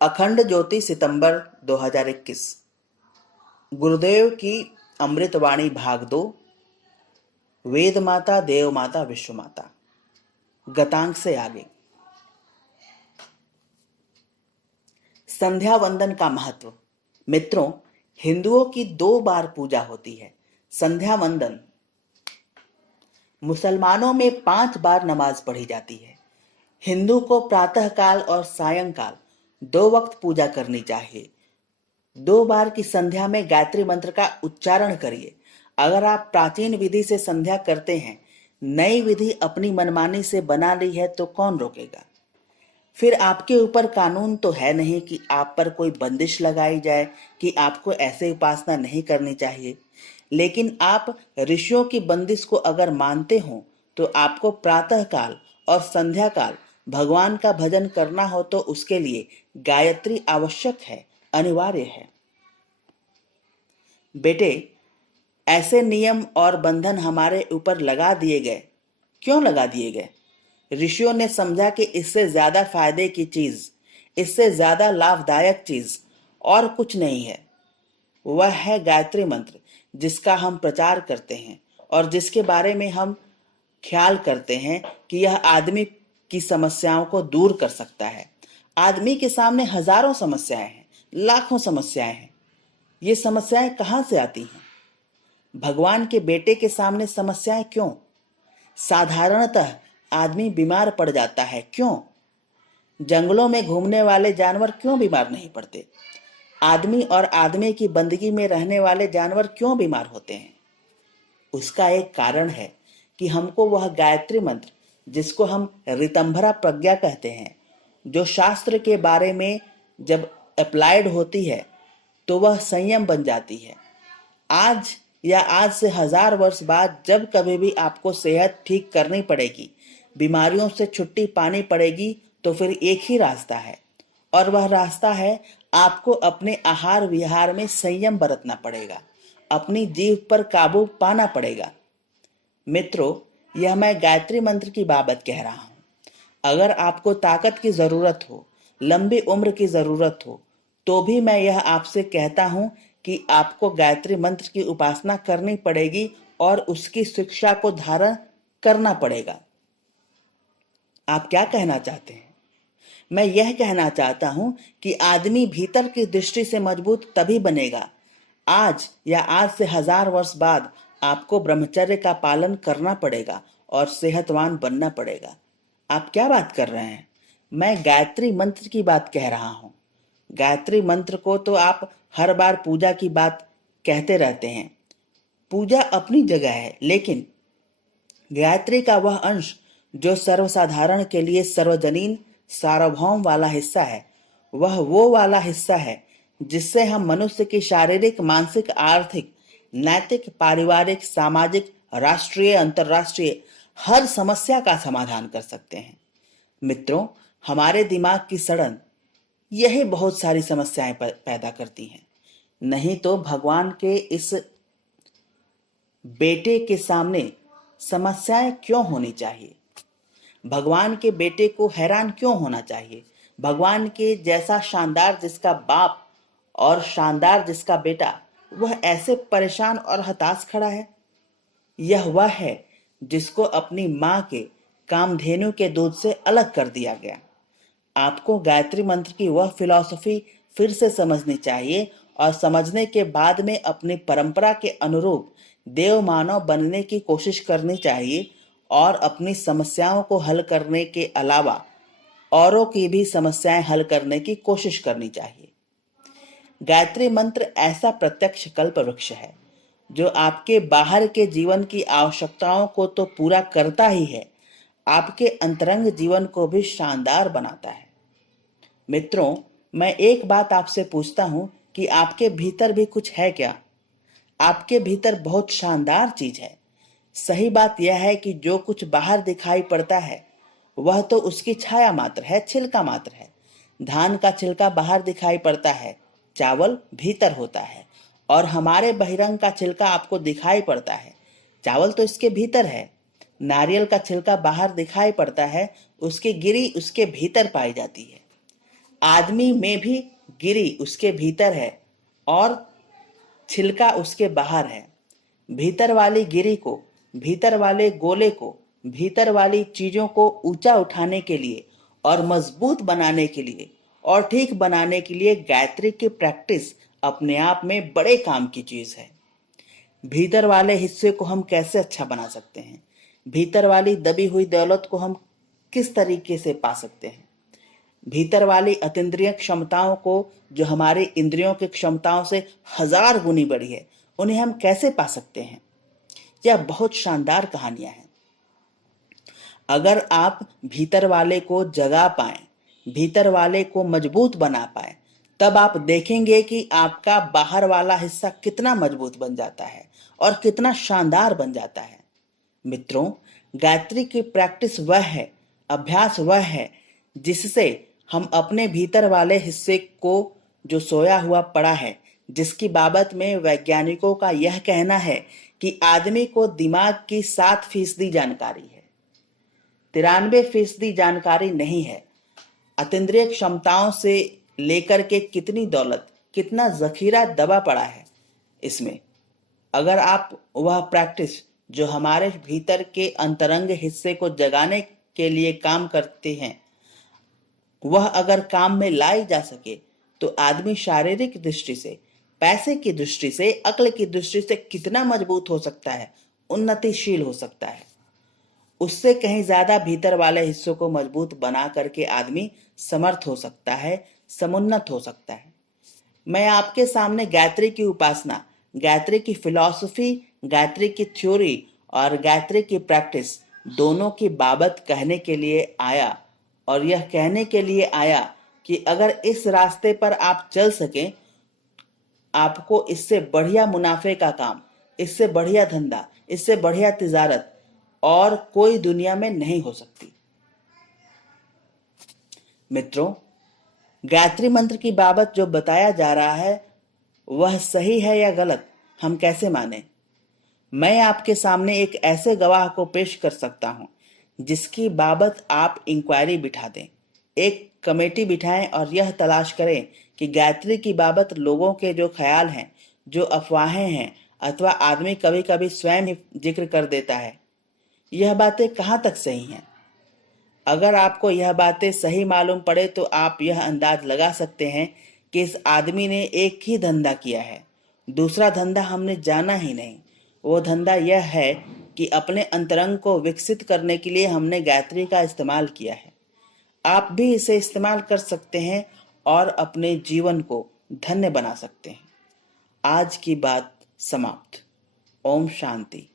अखंड ज्योति सितंबर 2021। गुरुदेव की अमृतवाणी भाग 2। वेद माता, देव माता, विश्व माता। गतांक से आगे। संध्या वंदन का महत्व। मित्रों, हिंदुओं की 2 बार पूजा होती है। संध्या वंदन। मुसलमानों में 5 बार नमाज पढ़ी जाती है। हिंदू को प्रातःकाल और सायंकाल 2 वक्त पूजा करनी चाहिए। 2 बार की संध्या में गायत्री मंत्र का उच्चारण करिए। अगर आप प्राचीन विधि से संध्या करते हैं, नई विधि अपनी मनमानी से बना ली है तो कौन रोकेगा। फिर आपके ऊपर कानून तो है नहीं कि आप पर कोई बंदिश लगाई जाए कि आपको ऐसे उपासना नहीं करनी चाहिए। लेकिन आप ऋषियों की बंदिश को अगर मानते हो तो आपको प्रातःकाल और संध्या काल भगवान का भजन करना हो तो उसके लिए गायत्री आवश्यक है, अनिवार्य है। बेटे, ऐसे नियम और बंधन हमारे ऊपर लगा दिए गए। क्यों लगा दिए गए? ऋषियों ने समझा कि इससे ज्यादा फायदे की चीज, इससे ज्यादा लाभदायक चीज और कुछ नहीं है। वह है गायत्री मंत्र, जिसका हम प्रचार करते हैं और जिसके बारे में हम ख्याल करते हैं कि यह आदमी की समस्याओं को दूर कर सकता है। आदमी के सामने हजारों समस्याएं हैं, लाखों समस्याएं हैं। ये समस्याएं कहां से आती हैं? भगवान के बेटे के सामने समस्याएं क्यों? साधारणतः आदमी बीमार पड़ जाता है, क्यों? जंगलों में घूमने वाले जानवर क्यों बीमार नहीं पड़ते? आदमी और आदमी की बंदगी में रहने वाले जानवर क्यों बीमार होते हैं? उसका एक कारण है कि हमको वह गायत्री मंत्र, जिसको हम ऋतंभरा प्रज्ञा कहते हैं, जो शास्त्र के बारे में जब अप्लाइड होती है तो वह संयम बन जाती है। आज या आज से 1000 वर्ष बाद जब कभी भी आपको सेहत ठीक करनी पड़ेगी, बीमारियों से छुट्टी पानी पड़ेगी, तो फिर एक ही रास्ता है, और वह रास्ता है आपको अपने आहार विहार में संयम बरतना पड़ेगा, अपनी जीभ पर काबू पाना पड़ेगा। मित्रों, यह मैं गायत्री मंत्र की बाबत कह रहा हूं। अगर आपको ताकत की जरूरत हो, लंबी उम्र की जरूरत हो, तो भी मैं यह आपसे कहता हूं कि आपको गायत्री मंत्र की उपासना करनी पड़ेगी और उसकी शिक्षा को धारण करना पड़ेगा। आप क्या कहना चाहते हैं? मैं यह कहना चाहता हूं कि आदमी भीतर की दृष्टि से मजबूत तभी बनेगा। आज या आज से 1000 वर्ष बाद आपको ब्रह्मचर्य का पालन करना पड़ेगा और सेहतवान बनना पड़ेगा। आप क्या बात कर रहे हैं? मैं गायत्री मंत्र की बात कह रहा हूं। गायत्री मंत्र को तो आप हर बार पूजा की बात कहते रहते हैं। पूजा अपनी जगह है, लेकिन गायत्री का वह अंश जो सर्वसाधारण के लिए सर्वजनीन सार्वभौम वाला हिस्सा है, वह वो वाला हिस्सा है जिससे हम मनुष्य की शारीरिक, मानसिक, आर्थिक, नैतिक, पारिवारिक, सामाजिक, राष्ट्रीय, अंतर्राष्ट्रीय हर समस्या का समाधान कर सकते हैं। मित्रों, हमारे दिमाग की सड़न यही बहुत सारी समस्याएं पैदा करती हैं। नहीं तो भगवान के इस बेटे के सामने समस्याएं क्यों होनी चाहिए? भगवान के बेटे को हैरान क्यों होना चाहिए? भगवान के जैसा शानदार जिसका बाप और शानदार जिसका बेटा, वह ऐसे परेशान और हताश खड़ा है। यह वह है जिसको अपनी मां के कामधेनु के दूध से अलग कर दिया गया। आपको गायत्री मंत्र की वह फिलॉसफी फिर से समझनी चाहिए और समझने के बाद में अपनी परंपरा के अनुरूप देव मानव बनने की कोशिश करनी चाहिए और अपनी समस्याओं को हल करने के अलावा औरों की भी समस्याएं हल करने की कोशिश करनी चाहिए। गायत्री मंत्र ऐसा प्रत्यक्ष कल्प वृक्ष है जो आपके बाहर के जीवन की आवश्यकताओं को तो पूरा करता ही है, आपके अंतरंग जीवन को भी शानदार बनाता है। मित्रों, मैं एक बात आपसे पूछता हूं कि आपके भीतर भी कुछ है क्या? आपके भीतर बहुत शानदार चीज है। सही बात यह है कि जो कुछ बाहर दिखाई पड़ता है वह तो उसकी छाया मात्र है, छिलका मात्र है। धान का छिलका बाहर दिखाई पड़ता है, चावल भीतर होता है। और हमारे बहिरंग का छिलका आपको दिखाई पड़ता है, चावल तो इसके भीतर है। नारियल का छिलका बाहर दिखाई पड़ता है, उसकी गिरी उसके भीतर पाई जाती है। आदमी में भी गिरी उसके भीतर है और छिलका उसके बाहर है। भीतर वाली गिरी को, भीतर वाले गोले को, भीतर वाली चीजों को ऊंचा उठाने के लिए और मजबूत बनाने के लिए और ठीक बनाने के लिए गायत्री की प्रैक्टिस अपने आप में बड़े काम की चीज है। भीतर वाले हिस्से को हम कैसे अच्छा बना सकते हैं? भीतर वाली दबी हुई दौलत को हम किस तरीके से पा सकते हैं? भीतर वाली अतीन्द्रिय क्षमताओं को, जो हमारी इंद्रियों की क्षमताओं से 1000 गुनी बड़ी है, उन्हें हम कैसे पा सकते हैं? यह बहुत शानदार कहानियां हैं। अगर आप भीतर वाले को जगा पाए, भीतर वाले को मजबूत बना पाए, तब आप देखेंगे कि आपका बाहर वाला हिस्सा कितना मजबूत बन जाता है और कितना शानदार बन जाता है। मित्रों, गायत्री की प्रैक्टिस वह है, अभ्यास वह है जिससे हम अपने भीतर वाले हिस्से को, जो सोया हुआ पड़ा है, जिसकी बाबत में वैज्ञानिकों का यह कहना है कि आदमी को दिमाग की 7% जानकारी है, 93% जानकारी नहीं है। अतीन्द्रिय क्षमताओं से लेकर के कितनी दौलत, कितना जखीरा दबा पड़ा है इसमें। अगर आप वह प्रैक्टिस जो हमारे भीतर के अंतरंग हिस्से को जगाने के लिए काम करते हैं, वह अगर काम में लाई जा सके तो आदमी शारीरिक दृष्टि से, पैसे की दृष्टि से, अक्ल की दृष्टि से कितना मजबूत हो सकता है, उन्नतिशील हो सकता है। उससे कहीं ज्यादा भीतर वाले हिस्सों को मजबूत बना करके आदमी समर्थ हो सकता है, समुन्नत हो सकता है। मैं आपके सामने गायत्री की उपासना, गायत्री की फिलॉसफी, गायत्री की थ्योरी और गायत्री की प्रैक्टिस दोनों की बाबत कहने के लिए आया, और यह कहने के लिए आया कि अगर इस रास्ते पर आप चल सकें, आपको इससे बढ़िया मुनाफे का काम, इससे बढ़िया धंधा, इससे बढ़िया तिजारत और कोई दुनिया में नहीं हो सकती। मित्रों, गायत्री मंत्र की बाबत जो बताया जा रहा है वह सही है या गलत, हम कैसे माने? मैं आपके सामने एक ऐसे गवाह को पेश कर सकता हूं जिसकी बाबत आप इंक्वायरी बिठा दें, एक कमेटी बिठाएं और यह तलाश करें कि गायत्री की बाबत लोगों के जो ख्याल हैं, जो अफवाहें हैं, अथवा आदमी कभी कभी स्वयं ही जिक्र कर देता है, यह बातें कहाँ तक सही हैं। अगर आपको यह बातें सही मालूम पड़े तो आप यह अंदाज लगा सकते हैं कि इस आदमी ने एक ही धंधा किया है, दूसरा धंधा हमने जाना ही नहीं। वो धंधा यह है कि अपने अंतरंग को विकसित करने के लिए हमने गायत्री का इस्तेमाल किया है। आप भी इसे इस्तेमाल कर सकते हैं और अपने जीवन को धन्य बना सकते हैं। आज की बात समाप्त। ओम शांति।